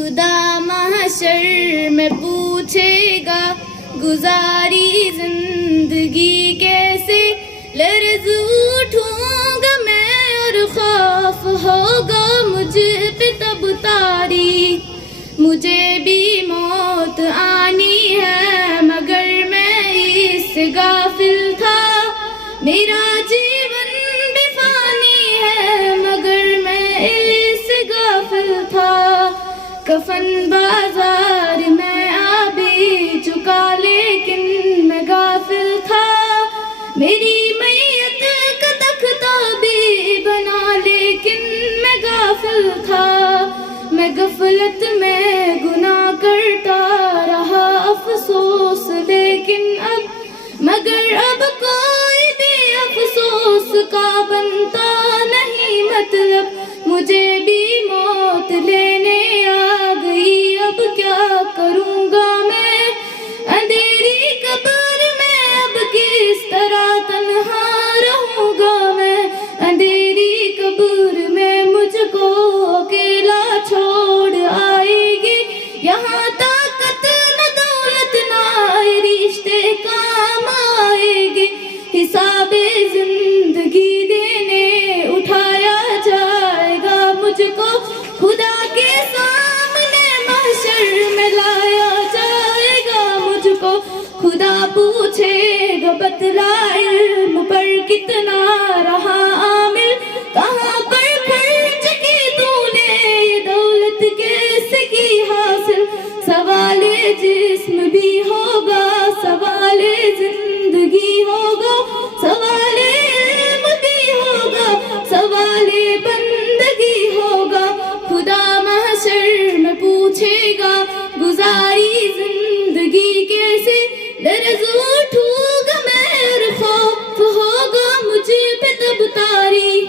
خدا محشر میں پوچھے گا گزاری زندگی کیسے، لرز اٹھوں گا میں اور خوف ہوگا مجھ پہ تب طاری. مجھے بھی موت آنی ہے مگر میں اس سے غافل تھا، میرا جیون بھی فانی ہے مگر میں اس سے غافل تھا. کفن بازار میں آ بھی چکا لیکن میں غافل تھا، میری میت کا تختہ بھی بنا لیکن میں غافل تھا. میں غفلت میں گناہ کرتا رہا افسوس لیکن اب، مگر اب کوئی بھی افسوس کا بنتا نہیں مطلب. مجھے بھی موت لینے آ گئی، اب کیا کروں گا میں اندھیری قبر میں، اب کس طرح تنہا رہوں گا میں اندھیری قبر میں. مجھ کو اکیلا چھوڑ آئے گی، یہاں طاقت نہ دولت نہ رشتے کام آئے گے. حساب زندگی دینے اٹھایا جائے گا مجھ کو، خدا کے سامنے محشر میں لایا جائے گا مجھ کو. خدا پوچھے گا بتلا علم پر کتنا رہا عامل، کہاں پر خرچ کی تو نے یہ دولت کیسے کی حاصل. سوال جسم بھی ہوگا، سوال زندگی ہوگا، سوال علم بھی ہوگا، سوال بندگی ہوگا. خدا محشر میں پوچھے گا گزاری زندگی کیسے، لرز اٹھوں گا میں اور خوف ہوگا مجھ پہ تب طاری.